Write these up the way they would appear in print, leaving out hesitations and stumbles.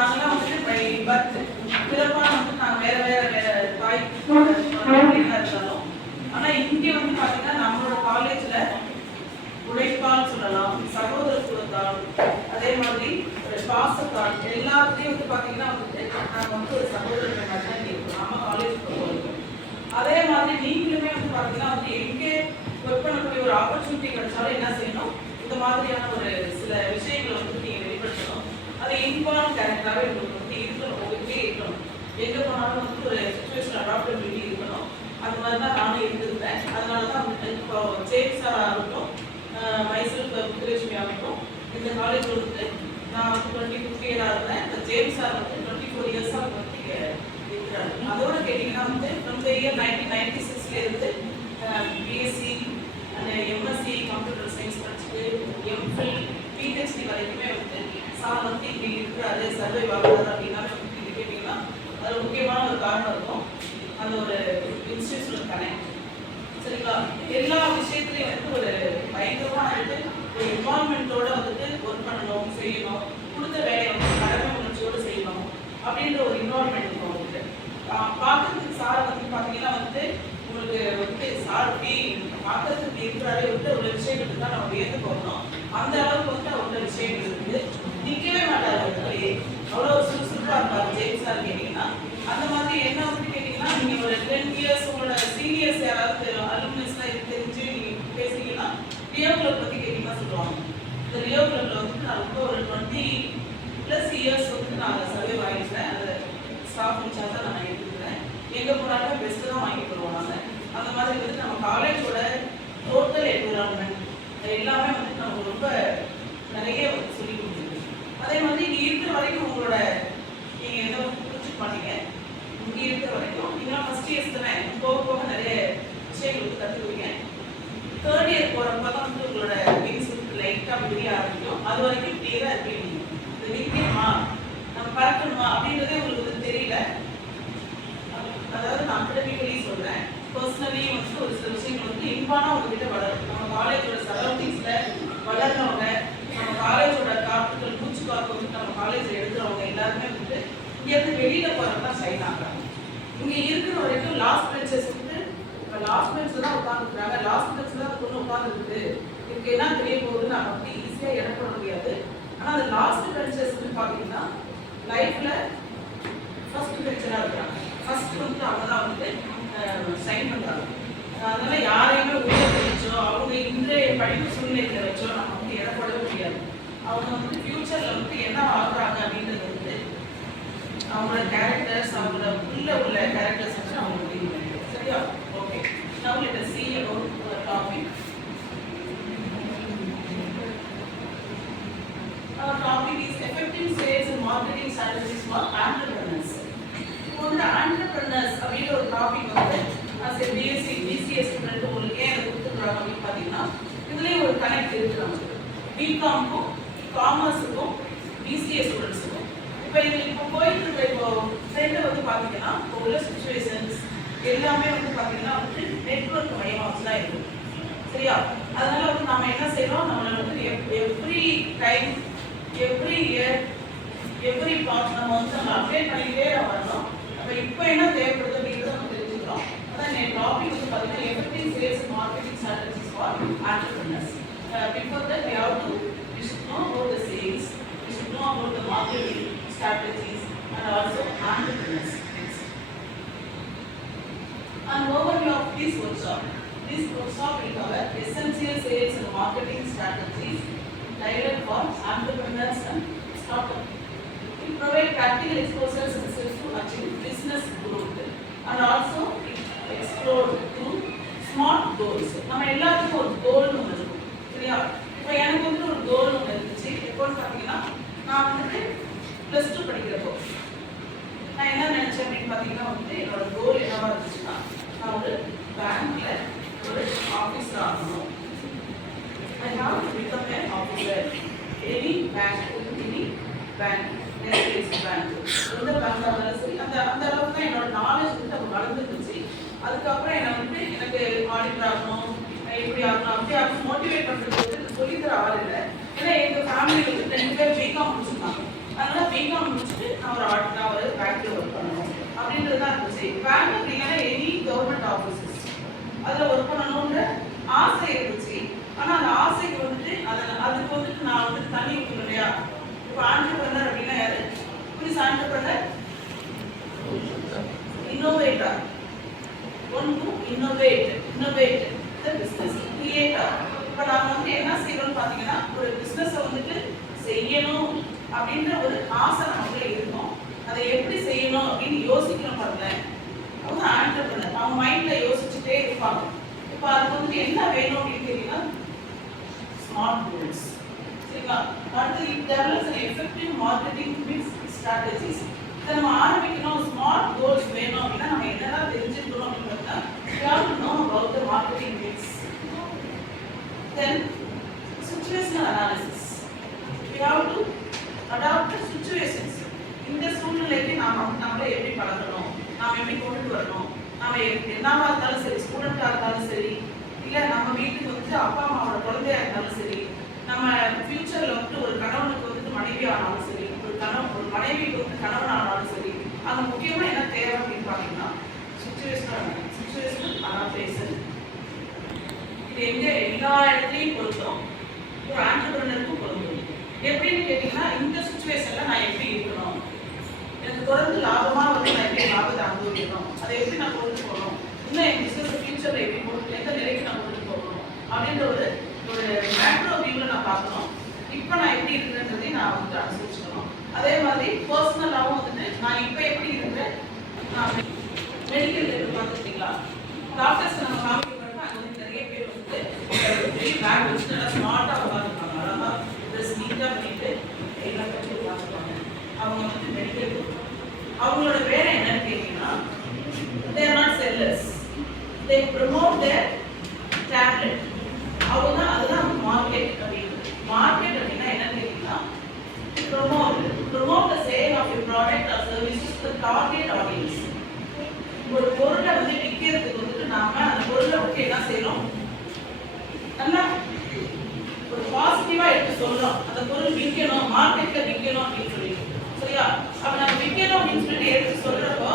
நாங்களாம் வந்துட்டு by birth பிறப்பாக வந்து நாங்கள் வேற தாய் இருந்தாலும் ஆனால் இங்கே வந்து பார்த்தீங்கன்னா நம்மளோட காலேஜில் உழைப்பால் சொல்லலாம், சகோதரத்துவத்தால், அதே மாதிரி பாசத்தால் எல்லாத்தையும் வந்து பார்த்தீங்கன்னா வந்துட்டு நாங்கள் வந்து ஒரு சகோதரர்கள் மாதிரி தான் இருக்கோம் நம்ம காலேஜ் பொறுத்தவரைக்கும். அதே மாதிரி நீங்களுமே வந்து பார்த்தீங்கன்னா வந்து எங்கே ஒர்க் பண்ணக்கூடிய ஒரு ஆப்பர்ச்சுனிட்டி கிடைச்சாலும் என்ன செய்யணும், இந்த மாதிரியான ஒரு சில விஷயங்களை வந்து நீங்கள் வெளிப்படுத்தணும். அது இன்பார்ம் கேரக்டராகவே உங்களுக்கு வந்து இருக்கணும், ஒவ்வொருமே இருக்கணும். எங்கே போனாலும் வந்து ஒரு சுச்சுவேஷன் அடாப்டபிலிட்டி இருக்கணும். அது மாதிரி தான் நானும் இருந்திருந்தேன். அதனால தான் வந்துட்டு இப்போ ஜேம்ஸ் சார் ஆகட்டும், மைசூர் முத்துலட்சுமி ஆகட்டும், இந்த காலேஜ் வந்து நான் வந்து 25 இயராக இருந்தேன். இந்த ஜேம்ஸ் சார் வந்து 24 இயர்ஸாக வந்து இங்கே இருக்கிறாரு. அதோட கேட்டிங்கன்னா வந்து ஃப்ரம் த இயர் 1996 பிஎஸ்சி அந்த எம்எஸ்சி கம்ப்யூட்டர் சயின்ஸ் படிச்சுட்டு எம்ஃபில் பிஹெச்டி வரைக்குமே வந்து சார் வந்து இங்கே இருக்கிறாரு, சர்வை ஆகிறாரு அப்படின்னா நீங்கள் கேட்டிங்கன்னா அது முக்கியமான ஒரு காரணம் இருக்கும். அந்த ஒரு இன்ஸ்டியூஷனல் கனெக்ட் சரிங்களா. எல்லா விஷயத்துலையும் வந்து ஒரு பயங்கரமாக வந்துட்டு ஒரு என்வால்மெண்ட்டோட வந்துட்டு ஒர்க் பண்ணணும், செய்யணும், கொடுத்த வேலையை வந்து கடமை உணர்ச்சியோடு செய்யணும் அப்படின்ற ஒரு இன்வால்மெண்ட் இருக்கும் அவங்களுக்கு. பார்க்கறதுக்கு சார் வந்து பார்த்தீங்கன்னா வந்து உங்களுக்கு வந்து சார் அப்படி பார்க்கறதுக்கு இருக்கிறாரே வந்து ஒரு விஷயங்களுக்கு தான் நம்ம வியந்து போகணும். அந்த அளவுக்கு வந்து அவ்வளோ விஷயங்கள் இருக்குது. நிற்கவே மாட்டார் அவர்களே, அவ்வளோ சுறுசுறுப்பாக இருப்பார் ஜெயிம் சார் கேட்டிங்கன்னா. அந்த மாதிரி என்ன வந்து கேட்டிங்கன்னா நீங்கள் ஒரு 10 இயர்ஸ் உங்களோட சீனியர்ஸ் யாராவது அலுமினஸ்லாம் தெரிஞ்சு நீங்கள் பேசுனீங்கன்னா ரியோ கிளப் பற்றி கேட்டிங்கன்னா சொல்லுவாங்க. இந்த ரியோ கிளப்பில் வந்து நான் ரொம்ப ஒரு 20+ இயர்ஸ் வந்து நான் சர்வே வாங்கிட்டேன். அந்த ஸ்டாஃப் இன்சார்ஜாக நான் எடுத்துக்கிறேன். எங்கே போனாலும் பெஸ்ட்டு தான் வாங்கி தருவோம் நாங்கள். அந்த மாதிரி வந்து நம்ம காலேஜோட டோட்டல் என்விரான்மெண்ட் எல்லாமே வந்து நமக்கு ரொம்ப நிறைய வந்து சொல்லி கொடுத்துருக்கு. அதே மாதிரி இங்கே இருக்கிற வரைக்கும் உங்களோட நீங்கள் எதோ புரிஞ்சுக்க மாட்டீங்க. இங்கே இருக்கிற வரைக்கும் நீங்களாம் ஃபஸ்ட் இயர்ஸ் தானே, போக போக நிறைய விஷயங்கள் வந்து கற்றுக்குவீங்க. 3rd இயர் போகிறப்ப தான் வந்து உங்களோட விங்ஸ் வந்து லைட்டாக விரிய ஆரம்பிக்கும். அது வரைக்கும் கிளியராக இருப்பீங்க. இது நிற்கணுமா, நம்ம பறக்கணுமா அப்படின்றதே உங்களுக்கு வந்து தெரியல. அதாவது நான் அகடமிக்கலி சொல்கிறேன், பர்சனலி வந்து ஒரு சில விஷயங்கள் வந்து இன்பானாக உங்ககிட்ட வளரும். நம்ம காலேஜோட சரௌண்டிங்ஸில் வளர்றவங்க, நம்ம காலேஜோட காற்றுகள் மூச்சு காற்று வந்து நம்ம காலேஜில் எடுக்கிறவங்க எல்லாருமே வந்து இங்கேருந்து வெளியில் போகிறது தான் ஷைன் ஆகிறாங்க. இங்கே இருக்கிற வரைக்கும் லாஸ்ட் பெஞ்சஸ் வந்து இப்போ லாஸ்ட் பெஞ்சில் தான் உட்காந்துருக்குறாங்க. லாஸ்ட் பெஞ்சில் தான் பொண்ணு உட்காந்துருக்குது. இதுக்கு என்ன தெரிய போகுதுன்னு நம்ம வந்து ஈஸியாக இடம் பண்ண முடியாது. ஆனால் அந்த லாஸ்ட் பெஞ்சஸ் வந்து பார்த்தீங்கன்னா லைஃப்பில் ஃபர்ஸ்ட் பெஞ்சராக இருக்கிறாங்க. ஃபர்ஸ்ட் வந்து அவங்க தான் வந்து ஷைன் பண்ணுறாங்க. அதனால் யாரையுமே உயர்த்த வச்சோ அவங்க இன்றைய படிப்பு சூழ்நிலைகளை வச்சோ நம்ம வந்து இடப்படவே முடியாது. அவங்க வந்து ஃப்யூச்சரில் வந்து என்ன ஆகுறாங்க அப்படின்றது வந்து அவங்களோட கேரக்டர்ஸ், அவங்களோட உள்ள கேரக்டர்ஸ் வச்சு அவங்க முடிவு பண்ணிடுவோம். சரியா? Okay. Now let us see about the topic. Our topic is effective sales and marketing strategies for entrepreneurs. இப்போ வந்து entrepreneurs அப்படின்ற ஒரு டாபிக் வந்து as a BSc BCA student உங்களுக்கு ஏன் அதை கொடுத்துருக்காங்க அப்படின்னு பார்த்தீங்கன்னா இதுலேயும் ஒரு கனெக்ட் இருக்குது நமக்கு. பிகாம்க்கும் காமர்ஸுக்கும் BCA ஸ்டூடெண்ட்ஸுக்கும் இப்போ இது இப்போ போயிட்டு இருக்க இப்போ ட்ரெண்டை வந்து பார்த்தீங்கன்னா இப்போ உள்ள சுச்சுவேஷன்ஸ் எல்லாமே வந்து பார்த்தீங்கன்னா வந்து நெட்வொர்க் மையமாக வச்சு தான் இருக்குது. சரியா? அதனால வந்து நம்ம என்ன செய்யறோம், நம்மளை வந்து every time every year every part நம்ம வந்து நம்ம அப்டேட் பண்ணிக்கிட்டே வரணும். அப்போ இப்போ என்ன தேவைப்படுது அப்படிங்கிறத நம்ம தெரிஞ்சுக்கிறோம். அதான் என் டாபிக் வந்து பார்த்தீங்கன்னா effective sales and marketing strategies for entrepreneurs. Before that we have to we should know about the sales, we should know about the marketing strategies and also entrepreneurs. An overview of this workshop. This workshop will cover essential sales and marketing strategies tailored for entrepreneurs and startups. It provides practical exposures and steps to achieve business growth and also explore through smart goals. நம்ம எல்லாத்துக்கும் ஒரு கோல் ஒன்று இருக்கும். சரியா? இப்போ எனக்கு வந்து ஒரு கோல் ஒன்று இருந்துச்சு. எப்போன்னு பார்த்தீங்கன்னா நான் வந்துட்டு +2 படிக்கிறப்போ நான் என்ன நினச்சேன் அப்படின்னு பார்த்தீங்கன்னா வந்து என்னோட கோல் என்னவா இருந்துச்சுன்னா நான் ஒரு பேங்க்கில் ஒரு ஆஃபீஸர் ஆகணும். I have to become an officer. Any bank, எந்த பேங்காக இருந்தாலும் சரி அந்த அளவுக்கு தான் என்னோட நாலேஜ் வந்து அவங்க வளர்ந்துருந்துச்சு. அதுக்கப்புறம் என்னை வந்து எனக்கு ஆடிட்டர் ஆகணும், இப்படி ஆகணும், அப்படி ஆகணும் மோட்டிவேட் பண்ணுறதுக்கு வந்து சொல்லித்தர ஆள் இல்லை. ஏன்னா எங்கள் ஃபேமிலியில் வந்து 2 பேர் பிகாம் முடிச்சிருக்காங்க. அதனால் பிகாம் முடிச்சுட்டு பேங்க் அப்படின்னா எனி கவர்மெண்ட் ஆஃபீஸஸ் அதில் ஒர்க் பண்ணணுன்ற ஆசை இருந்துச்சு. ஆனால் அந்த ஆசைக்கு வந்துட்டு அதுக்கு வந்துட்டு நான் வந்துட்டு தண்ணி ஊற்றணும் இல்லையா. இப்போ ஆண்டர்பிரனர் அப்படின்னா யாரு? புரிஸ் entrepreneur innovator, one who innovate the business, creator. இப்போ நாம வந்து என்ன செய்யணும்னு பார்த்தீங்கன்னா ஒரு பிஸ்னஸை வந்துட்டு செய்யணும் அப்படின்ற ஒரு ஆசை நமக்குள்ள இருக்கும். அதை எப்படி செய்யணும் அப்படின்னு யோசிக்கணும் பாருங்களேன். அவங்க ஆண்டர்பிரனர் அவங்க மைண்ட்ல யோசிச்சுட்டே இருப்பாங்க. இப்போ அதுக்கு வந்துட்டு என்ன வேணும் அப்படின்னு கேட்டீங்கன்னா ஸ்மார்ட் கோல்ஸ். சரிங்களா? அடுத்து it develops an effective marketing strategies. இதை நம்ம ஆரம்பிக்கணும், ஸ்மார்ட் கோல்ஸ் வேணும் அப்படின்னா நம்ம என்னெல்லாம் தெரிஞ்சுக்கணும் அப்படின்னு பார்த்தா we have to know about the marketing mix. Then situational analysis. We have to adapt the situations. இந்த சூழ்நிலைக்கு நம்மளை எப்படி பழகணும், நாம் எப்படி கொண்டு வரணும், நம்ம என்னவா இருந்தாலும் சரி, ஸ்டூடெண்ட்டாக இருந்தாலும் சரி, இல்லை நம்ம வீட்டுக்கு வந்துட்டு அப்பா அம்மாவோட குழந்தையா இருந்தாலும் சரி, நம்ம ஃபியூச்சரில் வந்துட்டு ஒரு கணவனுக்கு வந்துட்டு மனைவி ஆனாலும் சரி, ஒரு மனைவிக்கு வந்து கணவன் ஆனாலும் சரி, அங்கே முக்கியமாக என்ன தேவை அப்படின்னு பார்த்தீங்கன்னா சுச்சுவேஷனல் அடாப்டேஷன். இது எங்கே எல்லா இடத்துலையும் பொருத்தம், ஒரு ஆண்டர்பிரனருக்கும் பொருந்தும். எப்படின்னு கேட்டீங்கன்னா இந்த சுச்சுவேஷனில் நான் எப்படி இருக்கணும், எனக்கு தொடர்ந்து லாபமாக வந்து நான் எப்படி லாபத்தை அனுபவிக்கணும், அதை எப்படி நான் கொண்டு போகணும், இன்னும் என் பிஸ்னஸ் ஃபியூச்சரில் எப்படி கொண்டு எந்த நிலைக்கு நான் கொண்டு போகணும் அப்படின்ற ஒரு மேக்ரோ வியூவில் நான் பார்க்கணும். இப்போ நான் எப்படி இருக்கிறேன்றதையும் நான் வந்துட்டு அனுசரிச்சுக்கணும். அதே மாதிரி பர்சனலாகவும் வந்துட்டு நான் இப்போ எப்படி இருக்கிறேன். நான் மெடிக்கல் லைஃப் பார்த்துருக்கீங்களா, டாக்டர்ஸ் நம்ம காமிக்கிறப்ப அங்கே வந்து நிறைய பேர் வந்துட்டு பெரிய பேக் வச்சுட்டு நல்லா ஸ்மார்ட்டாக உட்காந்துருப்பாங்க. அழகாக ட்ரெஸ் நீட்டாக பண்ணிட்டு எல்லாம் பற்றி உட்காந்துருப்பாங்க. அவங்க வந்து மெடிக்கல் அவங்களோட வேலை என்னன்னு கேட்டீங்கன்னா they are not sellers, they promote their tablet. அவங்க அதுதான் மார்க்கெட் அப்படின்னு. மார்க்கெட் அப்படின்னா என்னன்னு கேட்டீங்கன்னா promote the sale of your product or services to the target audience. ஒரு பொருளை வந்து விற்கிறதுக்கு வந்துட்டு நாம அந்த பொருளை வந்து என்ன செய்யறோம், நல்லா ஒரு பாசிட்டிவா எடுத்து சொல்றோம். அந்த பொருள் விற்கணும், மார்க்கெட்ல விற்கணும் அப்படின்னு சொல்லி, சரியா? அப்ப நம்ம விற்கணும் அப்படின்னு சொல்லிட்டு எடுத்து சொல்றப்போ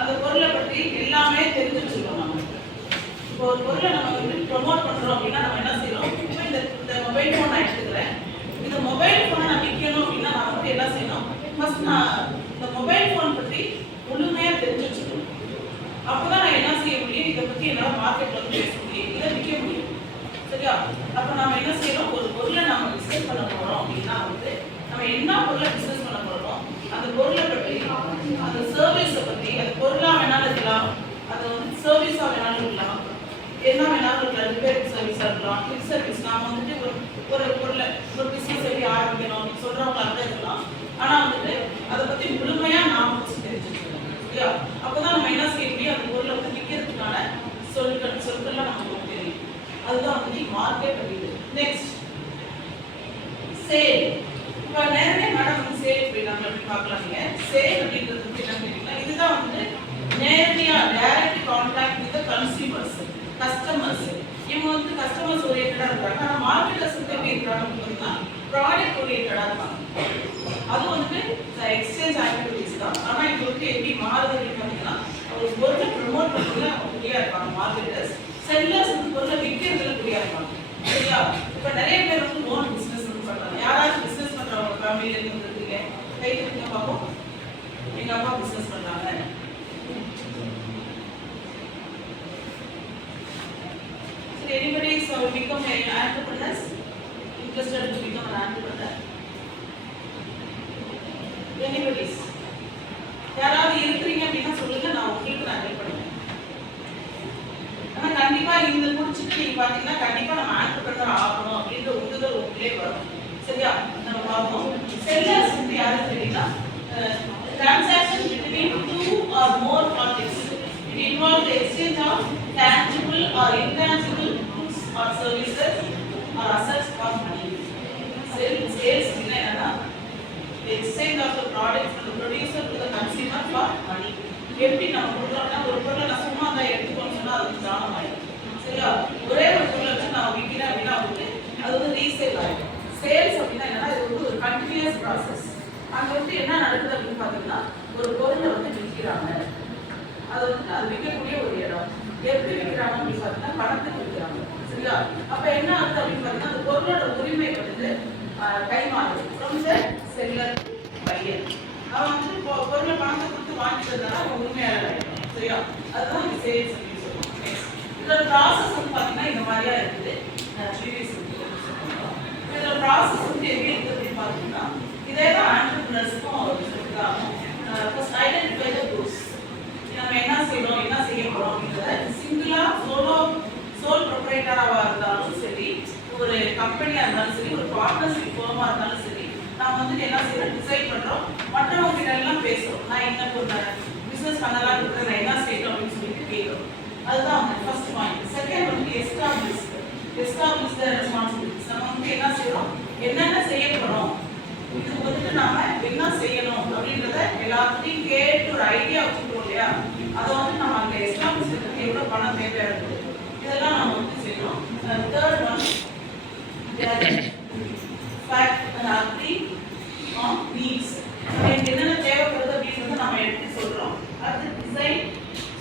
அந்த பொருளை பற்றி எல்லாமே தெரிஞ்சு வச்சுக்கணும். நம்ம இப்போ ஒரு பொருளை நம்ம வந்து ப்ரொமோட் பண்றோம் அப்படின்னா நம்ம என்ன செய்யறோம், இப்போ இந்த மொபைல் ஃபோன் நான் எடுத்துக்கிறேன், இந்த மொபைல் ஃபோனை நான் விற்கணும் அப்படின்னா நான் வந்து என்ன செய்யணும், ஃபர்ஸ்ட் நான் இந்த மொபைல் ஃபோன் பற்றி முழுமையா தெரிஞ்சு வச்சுக்கணும். அப்பதான் நான் என்ன செய்ய முடியும், இதை பற்றி என்னால் மார்க்கெட்ல வந்து பேச முடியும், இதை விற்க முடியும், சரியா? அப்ப நம்ம என்ன செய்யறோம், ஒரு பொருளை நம்ம பிசினஸ் பண்ண போறோம் அப்படின்னா வந்து நம்ம என்ன பொருளை பிசினஸ் பண்ண போறோம், அந்த பொருளை பற்றி, அந்த சர்வீஸை பற்றி, அது பொருளா வேணாலும் இருக்கலாம், அது வந்து சர்வீஸா வேணாலும் இருக்கலாம், என்ன வேணாலும் இருக்கலாம், ரிப்பேரிங் சர்வீஸா இருக்கலாம், கிளிக் சர்வீஸ். நாம வந்துட்டு ஒரு பொருளை ஒரு பிசினஸ் எப்படி ஆரம்பிக்கணும் அப்படின்னு சொல்றவங்களாக தான் இருக்கலாம். ஆனா வந்துட்டு அதை பத்தி முழுமையா நாம தெரிஞ்சுக்கணும், சரியா? அப்பதான் நம்ம என்ன செய்ய முடியும், அந்த பொருளை வந்து விற்கிறதுக்கான சொற்கள்லாம் நமக்கு தெரியும். அதுதான் வந்து மார்க்கெட் அப்படின்னு. Next sale. இப்போ நிறைய மேடம் வந்து சேல் போயிட்டாங்க அப்படின்னு பார்க்கலாம். நீங்க சேல் அப்படின்றது வந்து என்ன கேட்டீங்கன்னா இதுதான் வந்து நேரடியா direct contact with consumers, customers. இவங்க வந்து கஸ்டமர்ஸ் ஓரியன்டா இருக்காங்க. ஆனால் மார்க்கெட்டர்ஸ் வந்து எப்படி இருக்காங்க அப்படின்னா ப்ராடக்ட் ஓரியன்டா இருக்காங்க. அது வந்துட்டு எக்ஸ்சேஞ்ச் ஆக்டிவிட்டிஸ் தான். ஆனால் இது வந்து எப்படி மாறுது அப்படின்னு பார்த்தீங்கன்னா ஒரு பொருளை ப்ரமோட் பண்ணுறதுல அவங்க குறியா இருப்பாங்க மார்க்கெட்டர்ஸ். செல்லர்ஸ் வந்து பொருளை விற்கிறதுல குறியா இருப்பாங்க, சரியா? இப்போ நிறைய பேர் வந்து ஓன் பிஸ்னஸ் பண்றாங்க. யாராவது பிஸ்னஸ் பண்றவங்க ஃபேமிலியில இருந்து வந்துருக்கீங்க, கை தட்டுங்க பார்ப்போம். எங்க அப்பா பிஸ்னஸ் பண்றாங்க. So anybody is become an entrepreneur? Interested to become an entrepreneur? Anybody? யாராவது இருக்கிறீங்க அப்படின்னா சொல்லுங்க, நான் உங்களுக்கு நான் ஹெல்ப் பண்ணுவேன். ஆனா கண்டிப்பா இந்த முடிச்சுட்டு நீங்க பாத்தீங்கன்னா கண்டிப்பா நம்ம ஆண்டர்பிரனர் ஆகணும் அப்படின்ற உந்துதல் உங்களே வரும், சரியா? நம்ம பார்ப்போம். செல்லர்ஸ் வந்து யாரும் தெரியுங்களா? transaction between two or more parties. It involves the exchange of tangible or intangible goods or services or assets for money. Sales என்னன்னா the exchange of the product from the producer to the consumer for money. எப்படி நம்ம கொடுக்குறோம்னா ஒரு பொருளை நான் சும்மா தான் எடுத்துக்கோன்னு சொன்னா அது தானம் ஆயிடும், சரியா? ஒரே ஒரு பொருளை வச்சு நான் விற்கிறேன் அப்படின்னா வந்து அது வந்து ரீசேல் ஆகிடும். சேல்ஸ் அப்படின்னா என்னன்னா இது வந்து ஒரு கண்டினியூஸ் ப்ராசஸ். அங்கே வந்து என்ன நடக்குது அப்படின்னு பார்த்தீங்கன்னா ஒரு பொருளை வந்து விற்கிறாங்க, அது வந்து அது விற்கக்கூடிய ஒரு இடம். எப்படி விற்கிறாங்க அப்படின்னு பார்த்தீங்கன்னா பணத்துக்கு விற்கிறாங்க. சரியா? அப்ப என்ன ஆகுது அப்படின்னு பார்த்தீங்கன்னா அந்த பொருளோட உரிமை வந்து கைமாறுது. ரொம்ப செல்லர் பையன் அவன் வந்து பொருளை பணத்தை கொடுத்து வாங்கிட்டு இருந்தாலும் அவன் உரிமையாளர் ஆகிடும். சரியா? அதுதான் இந்த சேல்ஸ் அப்படின்னு சொல்லுவாங்க. இதோட ப்ராசஸ் வந்து பார்த்தீங்கன்னா இந்த மாதிரியா இருக்குது. இதோட ப்ராசஸ் வந்து எப்படி இருக்குது அப்படின்னு பார்த்தீங்கன்னா இதே தான் ஆண்டர்பிரினர்ஸ்க்கும் சொல்லியிருக்காங்க. First identify the goods. நம்ம என்ன செய்யணும், என்ன செய்ய போறோம் அப்படின்றத சிங்கிளா சோல் ப்ரொப்ரைட்டராக இருந்தாலும் சரி, ஒரு கம்பெனியா இருந்தாலும் சரி, ஒரு பார்ட்னர்ஷிப் ஃபார்மா இருந்தாலும் சரி, நம்ம வந்து என்ன செய்யறோம், டிசைட் பண்றோம், மற்றவங்க கிட்ட எல்லாம் பேசுறோம். நான் என்ன பண்றேன், பிசினஸ் பண்ணலாம் இருக்கிற நான் என்ன செய்யணும் அப்படின்னு சொல்லிட்டு கேட்கிறோம். அதுதான் வந்து ஃபர்ஸ்ட் பாயிண்ட். செகண்ட் வந்து எஸ்டாப்ளிஷ் த ரெஸ்பான்சிபிலிட்டிஸ். நம்ம வந்து என்ன செய்யறோம், என்னென்ன செய்ய போறோம், இதுக்கு வந்துட்டு நாம என்ன செய்யணும் அப்படின்றத எல்லாத்தையும் கேட்டு ஒரு ஐடியா வச்சுக்கிறோம் இல்லையா? அதை வந்து நம்ம அங்கே எஸ்டாப்ளிஷ் பண்ணுறதுக்கு எவ்வளோ பணம் தேவையா இருக்குது இதெல்லாம் நம்ம வந்து செய்யணும். Third one needs. எனக்கு என்னென்ன தேவைப்படுது அப்படின்றத நம்ம எடுத்து சொல்றோம். அடுத்து டிசைன்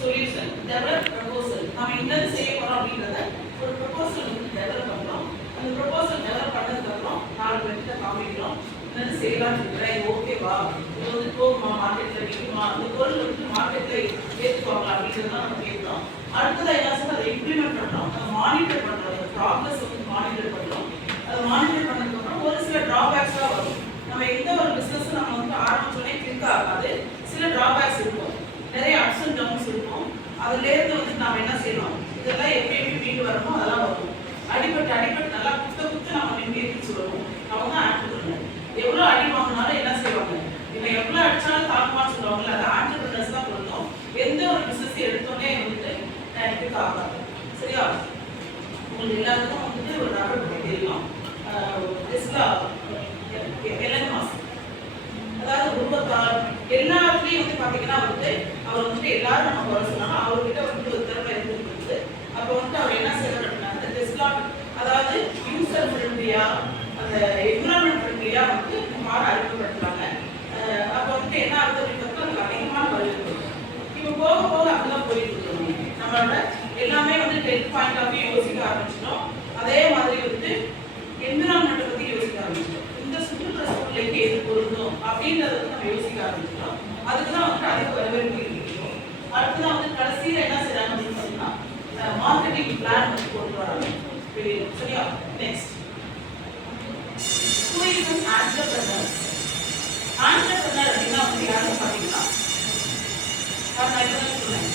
சொல்யூஷன், டெவலப் ப்ரொபோசல். நம்ம என்னது செய்ய போறோம் அப்படின்றத ஒரு ப்ரொபோசல் வந்து டெவலப் பண்றோம். அந்த ப்ரொபோசல் டெவலப் பண்ணதுக்கு அப்புறம் 4 பேர்கிட்ட காமிக்கிறோம். என்னது செய்யலாம்னு இருக்கிறேன், இது ஓகேவா, இது வந்து போகுமா, மார்க்கெட்ல விற்குமா, இந்த பொருள் வந்து மார்க்கெட்ல ஏற்றுக்குவாங்களா அப்படின்றதான் நம்ம கேட்கிறோம். அடுத்ததான் என்ன சொல்ல அதை இம்ப்ளிமெண்ட் பண்றோம், அதை மானிட்டர் பண்றோம், அந்த ப்ராக்ரஸ் வந்து மானிட்டர் பண்றோம். அதை மானிட்டர் பண்ணதுக்கு அப்புறம் ஒரு சில டிராபேக்ஸா வரும். நம்ம எந்த ஒரு பிசினஸ் நம்ம வந்து ஆரம்பிச்சோடனே கிளிக் ஆகாது. சில டிராபேக்ஸ் இருக்கும், நிறைய அப்ஸ் அண்ட் டவுன்ஸ் இருக்கும். அதுல இருந்து வந்து நாம என்ன செய்யணும், இதெல்லாம் எப்படி எப்படி மீண்டு வரணும் அதெல்லாம் வரும். அடிபட்டு நல்லா குத்து நம்ம நிம்மதி சொல்லணும். அவங்க தான் ஆண்டர்பிரினர். எவ்வளோ அடி வாங்கினாலும் என்ன செய்வாங்க, இவன் எவ்வளோ அடிச்சாலும் தாக்குமான்னு சொல்லுவாங்கல்ல, அது ஆண்டர்பிரினர்ஸ் தான் பொருந்தும். எந்த ஒரு பிசினஸ் எடுத்தோடனே வந்துட்டு கிளிக் ஆகாது. சரியா? உங்களுக்கு எல்லாத்துக்கும் வந்துட்டு ஒரு நபர் பற்றி தெரியும், டெஸ்லா, எலன் மாஸ்க். அதாவது உருவத்தால் எல்லாத்துலேயும் வந்து பார்த்தீங்கன்னா வந்து அவர் வந்துட்டு எல்லாரும் நம்ம குறை சொன்னாலும் அவர்கிட்ட வந்துட்டு ஒரு திறமை இருந்துருக்கு. அப்போ வந்து அவர் என்ன செய்யறாரு அப்படின்னா அந்த டெஸ்லா, அதாவது யூசர் ஃப்ரெண்ட்லியா, அந்த என்விரான்மெண்ட் ஃப்ரெண்ட்லியா வந்து காரை அறிமுகப்படுத்துறாங்க. அப்போ வந்துட்டு என்ன ஆகுது அப்படின்னு அதுக்கு அதிகமான வரவேற்பு. இப்போ போக போக அப்படிதான் போயிட்டு இருக்கோம். நம்மளோட எல்லாமே வந்து டெக் பாயிண்ட் ஆஃப் வியூ யோசிக்க ஆரம்பிச்சிட்டோம். அதே மாதிரி வந்து என்விரான்மெண்ட்டை பற்றி யோசிக்க ஆரம்பிச்சிட்டோம். இந்த சுற்றுப்புற சூழ்நிலைக்கு எது பொருந்தும் அப்படின்றத வந்து நம்ம யோசிக்க ஆரம்பிச்சிட்டோம். அதுக்கு தான் வந்து அதிக வரவேற்பு இருக்கிறோம். அடுத்ததான் வந்து கடைசியில் என்ன செய்யறாங்க அப்படின்னு பார்த்தீங்கன்னா மார்க்கெட்டிங் பிளான் வந்து கொண்டு வராங்க. சரியா? Next who is an entrepreneur? Entrepreneur அப்படின்னா வந்து யாருன்னு பார்த்தீங்கன்னா நான் சொன்னேன்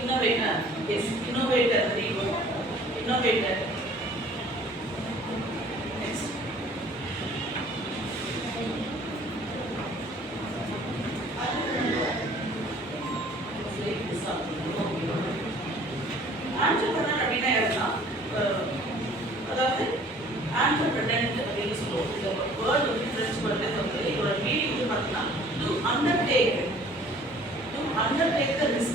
innovator. Yes, innovator. Innovator. Next. Entrepreneur அப்படின்னா யாருன்னா, அதாவது entrepreneur அப்படின்னு சொல்லுவோம். இந்த வேர்ட் வந்து பிரெஞ்சு வேர்ட்ல வந்து இதோட மீனிங் வந்து பார்த்தீங்கன்னா to undertake the risk.